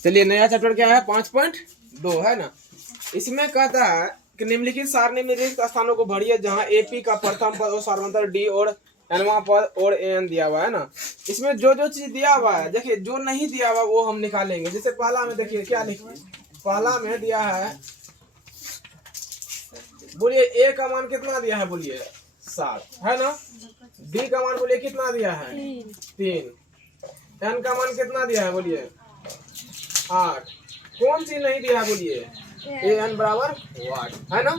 चलिए नया चैप्टर क्या है 5.2 है ना। इसमें कहता है कि निम्नलिखित सारणी में रिक्त स्थानों को भरिए जहां एपी का प्रथम पद और सार्वंतर डी और nवां पद और एन दिया हुआ है ना। इसमें जो जो चीज दिया हुआ है देखिए, जो नहीं दिया हुआ वो हम निकालेंगे। जैसे पहला में देखिए क्या लिखिए, पहला में दिया है, बोलिए ए का मान कितना दिया है, बोलिए 7 है ना। डी का मान बोलिए कितना दिया है 3। एन का मान कितना दिया है, बोलिए 8। कौन सी नहीं दिया है, बोलिए ए एन बराबर वाट है ना।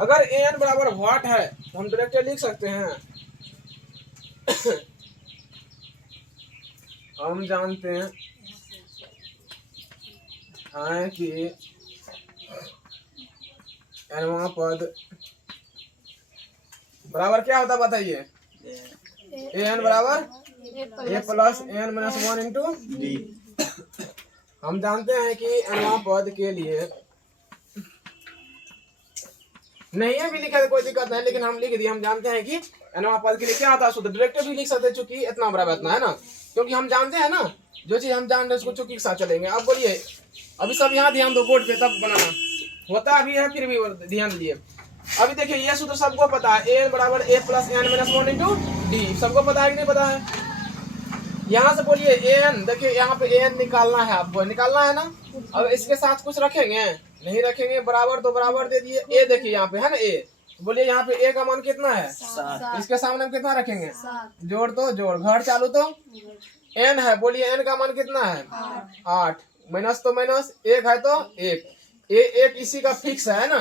अगर ए एन बराबर वाट है तो हम डायरेक्ट लिख सकते हैं हम जानते हैं कि nवां पद बराबर क्या होता बताइए, ए एन बराबर a plus n minus 1 into d. हम जानते हैं कि nवां पद के लिए नहीं है भी लिखा है कोई दिक्कत नहीं, लेकिन हम लिख दिए। हम जानते हैं कि nवां पद के लिए क्या आता है सूत्र, डायरेक्ट भी लिख सकते हैं चूंकि इतना बराबर इतना है ना, क्योंकि हम जानते हैं ना जो चीज हम जान रहे हैं उसको चूंकि के साथ चलेंगे। अब बोलिए अभी सब यहाँ ध्यान दो, बोर्ड पे तब बनाना होता अभी है, फिर भी ध्यान दिए। अभी देखिए ये सूत्र सबको पता है, ए बराबर a plus n minus 1 into d, सबको पता है कि नहीं पता है। यहाँ से बोलिए एन, देखिए यहाँ पे एन निकालना है, आपको निकालना है ना। अब इसके साथ कुछ रखेंगे नहीं रखेंगे, बराबर तो बराबर दे दिए। ए देखिए यहाँ पे है ना ए, बोलिए यहाँ पे ए का मान कितना है 7। इसके सामने हम कितना रखेंगे, जोड़ तो जोड़, घर चालू तो एन है, बोलिए एन का मान कितना है 8। माइनस तो माइनस, एक है तो एक इसी का फिक्स है ना।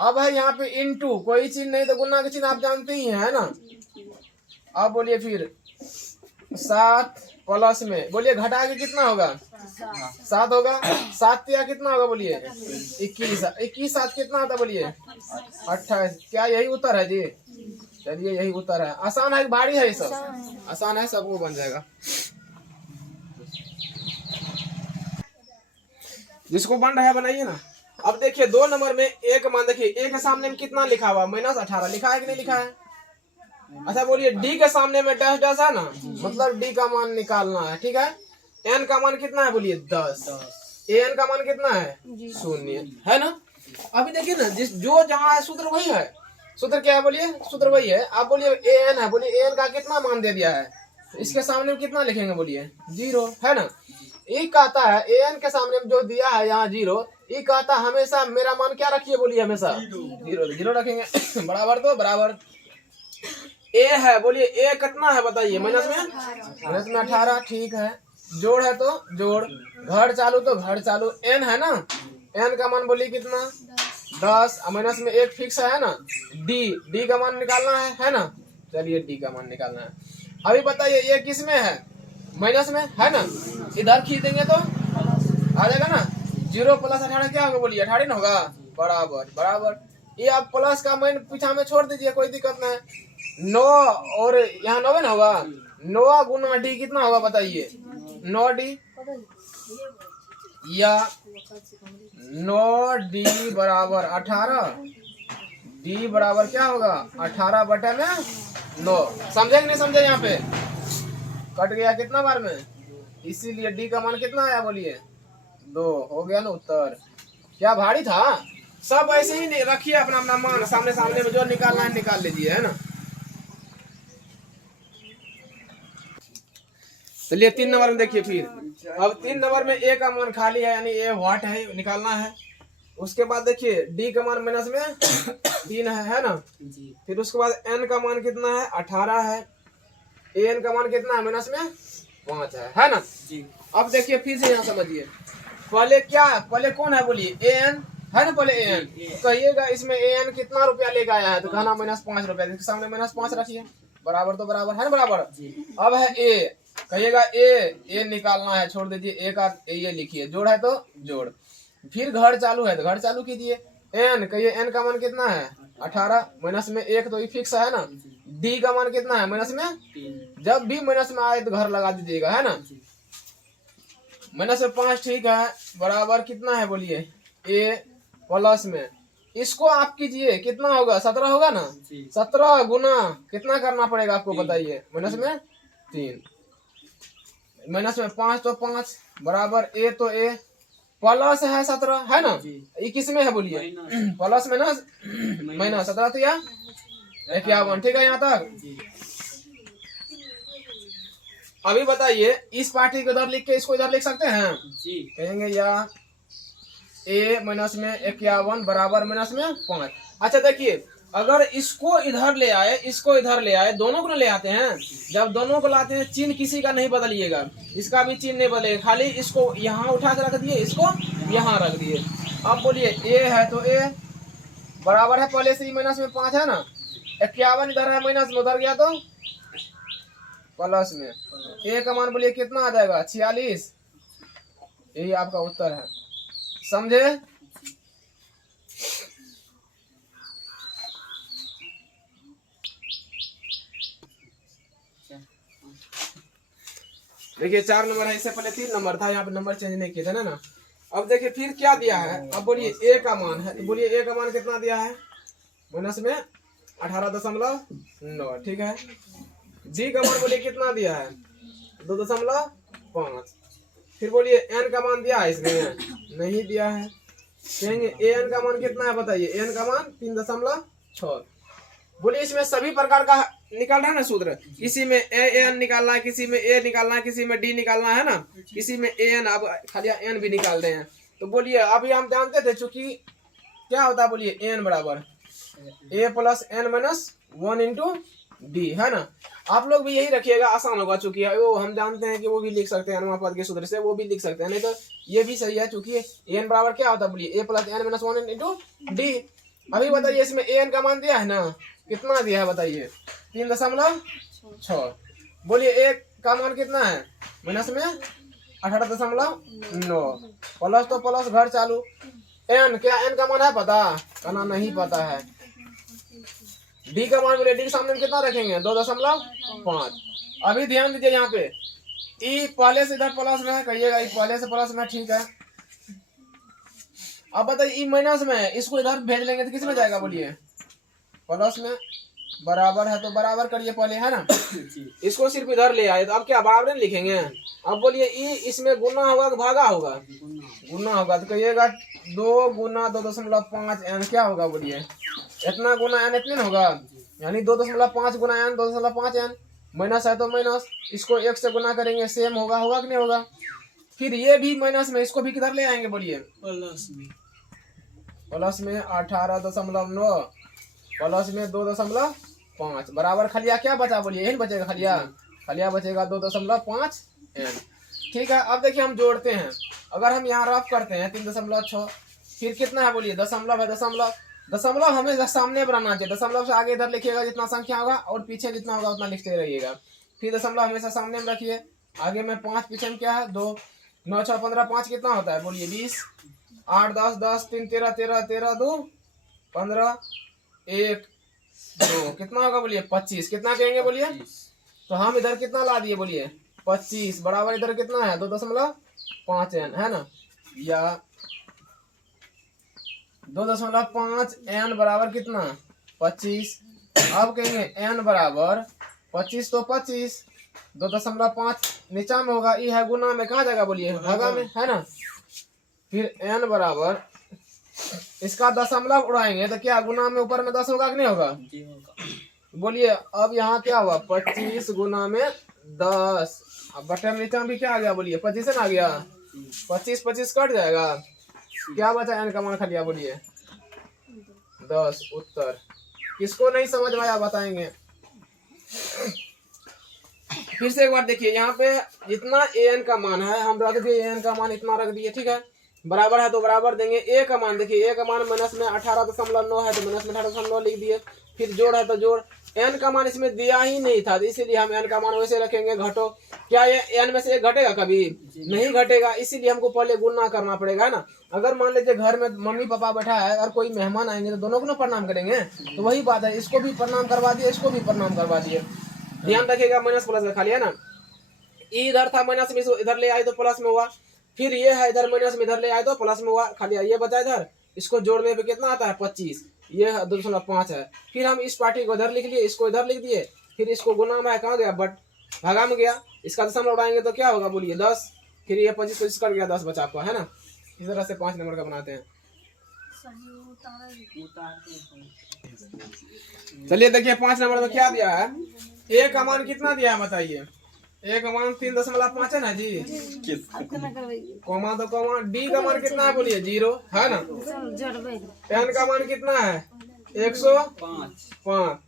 अब है यहाँ पे इनटू, कोई चीज नहीं तो गुना की चीज आप जानते ही है ना। अब बोलिए फिर 7 प्लस में, बोलिए घटा के कितना होगा 7 होगा। 7 या कितना होगा, बोलिए 21। 21 7 कितना होता, बोलिए 28। क्या यही उत्तर है जी? चलिए यही उत्तर है। आसान है भारी है, ये सब आसान है, सबको बन जाएगा। जिसको बन रहा है बनाइए ना। अब देखिए 2 नंबर में ए का मान देखिए, ए के सामने में कितना लिखा हुआ -18 लिखा है कि नहीं लिखा है। अच्छा बोलिए डी के सामने में डैश डैश है ना, मतलब डी का मान निकालना है, ठीक है। एन का मान कितना है, बोलिए 10। ए एन का मान कितना है 0 है ना। अभी देखिए ना, जिस जो जहाँ है सूत्र वही है। सूत्र क्या है, बोलिए सूत्र वही है। आप बोलिए ए एन है, बोलिए ए एन का कितना मान दे दिया है, इसके सामने में कितना लिखेंगे, बोलिए 0 है ना। ये कहता है ए एन के सामने में जो दिया है यहाँ 0, ये कहता है हमेशा मेरा मान क्या रखिए, बोलिए हमेशा 0 रखेंगे। बराबर तो बराबर ए है, बोलिए ए कितना है बताइए, माइनस में 18, ठीक है। जोड़ है तो जोड़, घर चालू तो घर चालू, एन है ना, एन का मान बोलिए कितना 10, माइनस में 1 फिक्स है ना। डी का मान निकालना है ना। चलिए डी का मान निकालना है। अभी बताइए ये किस में है, माइनस में है ना। इधर खींच देंगे तो आ जाएगा ना। 0 प्लस 18 क्या होगा, बोलिए 18 ना होगा, बराबर बराबर। ये आप प्लस का माइन पीछा में छोड़ दीजिए, कोई दिक्कत नहीं। 9 और यहाँ 9 ना होगा, 9 गुना डी कितना होगा बताइए 9D, या 9D बराबर 18। डी बराबर क्या होगा 18 बटे में 9। समझे कि नहीं समझे, यहाँ पे कट गया कितना बार में, इसीलिए डी का मान कितना आया, बोलिए 2 हो गया ना उत्तर। क्या भारी था, सब ऐसे ही रखिए अपना अपना मान, सामने सामने में जो निकालना है निकाल लीजिए, है ना। चलिए 3 नंबर में देखिए फिर। अब 3 नंबर में ए का मान खाली है, यानी ए वाट है, निकालना है। उसके बाद देखिए डी का मान माइनस में 3 है ना। फिर उसके बाद एन का मान कितना है 18 है, ए एन का मान कितना है माइनस में 5 है ना। अब देखिए फिर से यहाँ समझिए, पहले कौन है, बोलिए ए एन है ना। पहले ए एन कहिएगा, इसमें ए एन कितना रुपया लेकर आया है, तो कहना -5 रुपया, इसके सामने -5 रखिए, बराबर तो बराबर है ना, बराबर। अब है ए, कहिएगा ए निकालना है, छोड़ दीजिए ए का ये लिखिए, जोड़ है तो जोड़। फिर घर चालू है तो घर चालू कीजिए। एन कहिए, एन का मान कितना है 18, माइनस में 1 तो ये फिक्स है ना। डी का मान कितना है माइनस में 3, जब भी माइनस में आए तो घर लगा दीजिएगा, है ना। माइनस में 5, ठीक है, बराबर कितना है, बोलिए ए प्लस में, इसको आप कीजिए कितना होगा 17 होगा ना। 17 गुना कितना करना पड़ेगा आपको बताइए, माइनस में 3, माइनस में 5 तो 5 बराबर ए तो ए प्लस है 17 है ना, ये किस में है बोलिए, प्लस माइनस माइनस 17 तो या 51, ठीक है यहाँ तक। अभी बताइए इस पार्टी को इधर लिख के इसको इधर लिख सकते हैं जी, कहेंगे या a माइनस में 51 बराबर माइनस में 5। अच्छा देखिए अगर इसको इधर ले आए इसको इधर ले आए, दोनों को ले आते हैं, जब दोनों को लाते हैं चिन्ह किसी का नहीं बदलिएगा, इसका भी चिन्ह नहीं बदलेगा, खाली इसको यहाँ उठा के रख दिए, इसको यहाँ रख दिए। अब बोलिए a है तो a बराबर है पहले से ही माइनस में 5 है ना, 51 इधर है माइनस में, उधर गया तो प्लस में, a का मान बोलिए कितना आ जाएगा 46, यही आपका उत्तर है, समझे। देखिए 4 नंबर है, इससे पहले 3 नंबर था, यहाँ पे नंबर चेंज नहीं किए थे ना। अब देखिए फिर क्या दिया है, अब बोलिए a का मान है, तो बोलिए a का मान कितना दिया है माइनस में 18.9, ठीक है। g का मान बोलिए कितना दिया है 2.5, फिर बोलिए n का मान दिया है इसमें, नहीं दिया है। कहेंगे an का मान कितना है बताइए, n का मान 3.6। बोलिए इसमें सभी प्रकार का निकाल रहा है ना सूत्र, किसी में an निकालना है, किसी में a निकालना है, किसी में d निकालना है ना, किसी में an, अब खाली n भी निकाल रहे हैं। तो बोलिए अभी हम जानते थे चूंकि क्या होता है, बोलिए n बराबर a plus n minus 1 into D है ना। आप लोग भी यही रखिएगा, आसान होगा, चूंकि वो हम जानते हैं कि वो भी लिख सकते हैं अनुमान पद के सूत्र से, वो भी लिख सकते हैं, नहीं तो ये भी सही है, चूंकि n बराबर क्या होता है बोलिए a plus n minus 1 into D. अभी बताइए इसमें an का मान दिया है ना, कितना दिया है बताइए 3.6। बोलिए a का मान कितना है माइनस में 18.9, प्लस तो प्लस घर चालू, n क्या n का मान है पता, कहना नहीं पता है। डी का मान बोलिए, डी के सामने कितना रखेंगे 2.5। अभी ध्यान दीजिए यहाँ पे ई पहले से इधर प्लस में है, कहिएगा ई पहले से प्लस में, ठीक है। अब बताइए ई माइनस में है, इसको इधर भेज लेंगे तो किस में जाएगा बोलिए प्लस में, बराबर है तो बराबर करिए पहले है ना, इसको सिर्फ इधर ले आए तो अब क्या बराबर नहीं लिखेंगे। अब बोलिए ई इसमें गुना होगा कि भागा होगा, गुना होगा, तो कहिएगा 2 गुना 2.5 n क्या होगा बोलिए, इतना गुना n इतने ना होगा, यानी 2.5 गुना n 2.5 n, माइनस है तो माइनस, इसको 1 से गुना करेंगे सेम होगा, होगा कि नहीं होगा। फिर ये भी माइनस में, इसको भी किधर ले आएंगे बोलिए प्लस में 18.9 प्लस में 2.5 बराबर खलिया क्या बचा बोलिए, यही बचेगा खलिया, खलिया बचेगा 2.5 n, ठीक है। अब देखिए हम जोड़ते हैं, अगर हम यहाँ रफ करते हैं 3.6, फिर कितना है बोलिए दशमलव है, दशमलव हमें सामने बनाना चाहिए, दशमलव से आगे इधर लिखिएगा जितना संख्या होगा और पीछे जितना होगा उतना लिखते रहिएगा। फिर दशमलव हमेशा सामने में रखिए, आगे में 5, पीछे में क्या है 2, 9 6 15, 5 कितना होता है बोलिए 20, 8 10 10 3 13 13 13 2 15 1 2 कितना होगा बोलिए 25, कितना कहेंगे बोलिए, तो हम इधर कितना ला दिए बोलिए 25, बराबर इधर कितना है 2.5 n है ना, या 2.5 n बराबर कितना 25। अब कहेंगे n बराबर 25 तो 25, 2.5 नीचा में होगा, ये है गुना में, कहाँ जाएगा बोलिए भागा में है ना। फिर n बराबर इसका दशमलव उड़ाएंगे तो क्या गुना में ऊपर में 10 होगा कि नहीं होगा, बोलिए। अब यहाँ क्या हुआ 25 गुना में 10, अब बटन नीचा भी क्या आ गया बोलिए 25 आ गया, 25 25 कट जाएगा, क्या बचा n का मान खलिया बोलिए 10, उत्तर। किसको नहीं समझ में आया बताएंगे। फिर से एक बार देखिए, यहाँ पे जितना an का मान है हम रख दिए, an का मान इतना रख दिए, ठीक है, बराबर है तो बराबर देंगे। a का मान देखिए, a का मान माइनस में 18.9 है तो माइनस में 18.9 लिख दिए, फिर जोड़ है तो जोड़, n का मान इसमें दिया ही नहीं था इसीलिए हम n का मान वैसे रखेंगे। घटो, क्या ये n में से एक घटेगा कभी नहीं घटेगा, इसीलिए हमको पहले गुना करना पड़ेगा है ना। अगर मान लीजिए घर में मम्मी पापा बैठा है और कोई मेहमान आएंगे तो दोनों को ना प्रणाम करेंगे, तो वही बात है, इसको भी प्रणाम करवा दिए, इसको भी प्रणाम करवा दिए। ध्यान रखिएगा माइनस प्लस का खाली है ना, इधर था माइनस में इधर ले आए तो प्लस में हुआ, फिर ये है इधर माइनस में इधर ले आए तो प्लस में हुआ, खाली ये बचा इधर, इसको जोड़ने पे कितना आता है 25, ये 2.5 है। फिर हम इस पार्टी को इधर लिख लिए, इसको इधर लिख दिए, फिर इसको गुना में कहाँ गया बट भागा में गया, इसका दशमलव उड़ाएंगे तो क्या होगा बोलिए 10, फिर ये 25 25 कट गया 10 बचा आपका है ना। इस तरह से 5 नंबर का बनाते हैं। चलिए देखिए 5 नंबर में क्या दिया है। ए का मान कितना दिया है बताइए। ए का मान 3.5 है ना जी। कॉमा तो कॉमा। डी का मान कितना है बोलिए 0 है ना। एन का मान कितना है 105।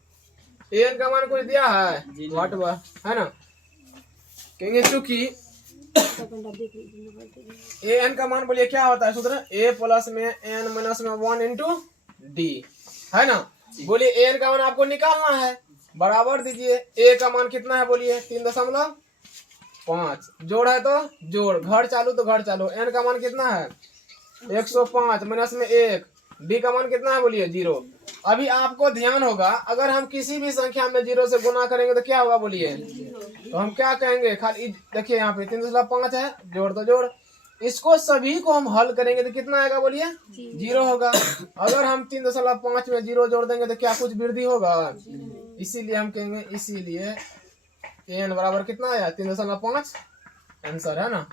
एन का मान कुछ दिया है वाट है ना। कहेंगे चूंकि ए एन का मान बोलिए क्या होता है सूत्र ए प्लस में एन माइनस में 1 इंटू डी है ना। बोलिए ए एन का मान आपको निकालना है बराबर दीजिए। ए का मान कितना है बोलिए 3.5 जोड़ है तो जोड़ घर चालू तो घर चालू। एन का मान कितना है 105 माइनस में 1 डी का मान कितना है बोलिए 0। अभी आपको ध्यान होगा अगर हम किसी भी संख्या में 0 से गुना करेंगे तो क्या होगा बोलिए। तो हम क्या कहेंगे खाली देखिए यहाँ पे 3.5 है जोड़ तो जोड़। इसको सभी को हम हल करेंगे तो कितना आएगा बोलिए 0 होगा। अगर हम 3.5 में 0 जोड़ देंगे तो क्या कुछ वृद्धि होगा। इसीलिए हम कहेंगे इसीलिए एन बराबर कितना आया 3.5 आंसर है ना।